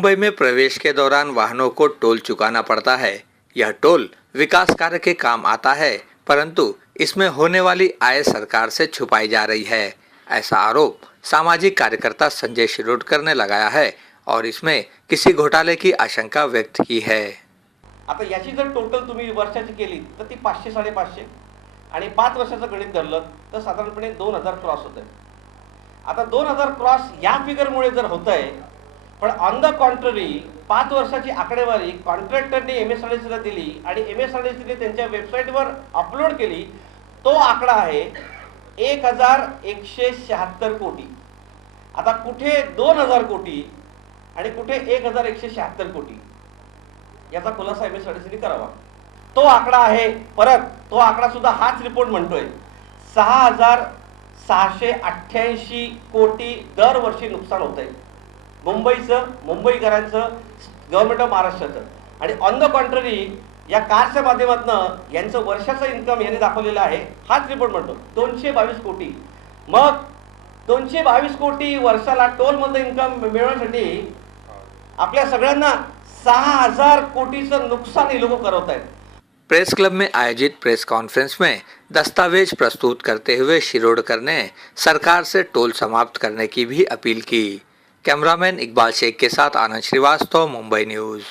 मुंबई में प्रवेश के दौरान वाहनों को टोल चुकाना पड़ता है। यह टोल विकास कार्य के काम आता है, परंतु इसमें होने वाली आय सरकार से छुपाई जा रही है। ऐसा आरोप सामाजिक कार्यकर्ता संजय शिरोडकर ने लगाया है और इसमें किसी घोटाले की आशंका व्यक्त की है। आता याची जर टोटल तुम्ही वर्षाची केली तर ती 500 550 आणि 5 वर्षाचं गणित धरलं तर साधारणपणे 2000 क्रॉस होतंय। आता 2000 क्रॉस या फिगरमुळे जर होतंय, पण ऑन द कॉन्ट्ररी 5 वर्षाची आकडेवारी कॉन्ट्रॅक्टरने एमएसआरडीसीला दिली आणि एमएसआरडीसीने त्यांच्या वेबसाईटवर अपलोड केली। तो आकडा आहे 1176 कोटी। आता कुठे 2000 कोटी आणि कुठे 1176 कोटी याचा खुलासा एमएसआरडीसीने करावा। तो आकडा आहे, परत तो आकडा सुद्धा हाच रिपोर्ट म्हणतोय 6688 कोटी दरवर्षी नुकसान होतंय मुंबईचं, मुंबईकरांचं, गव्हर्नमेंट ऑफ महाराष्ट्राचं। आणि ऑन द कॉन्ट्ररी या कारच्या माध्यमातून यांचं वर्षाचं इन्कम यांनी दाखवलेलं आहे, हाच रिपोर्ट म्हणतो 222 कोटी। मग 222 कोटी वर्षाला टोलमध्ये इन्कम मिळवण्यासाठी आपल्या सगळ्यांना 6000 कोटीचं नुकसान हे लोक करवत आहेत। प्रेस क्लब में आयोजित प्रेस कॉन्फ्रेंस में दस्तावेज प्रस्तुत करते हुए शिरोडकर ने सरकार से टोल समाप्त करने की भी अपील की। कैमरामैन इकबाल शेख के साथ आनंद श्रीवास्तव, मुंबई न्यूज़।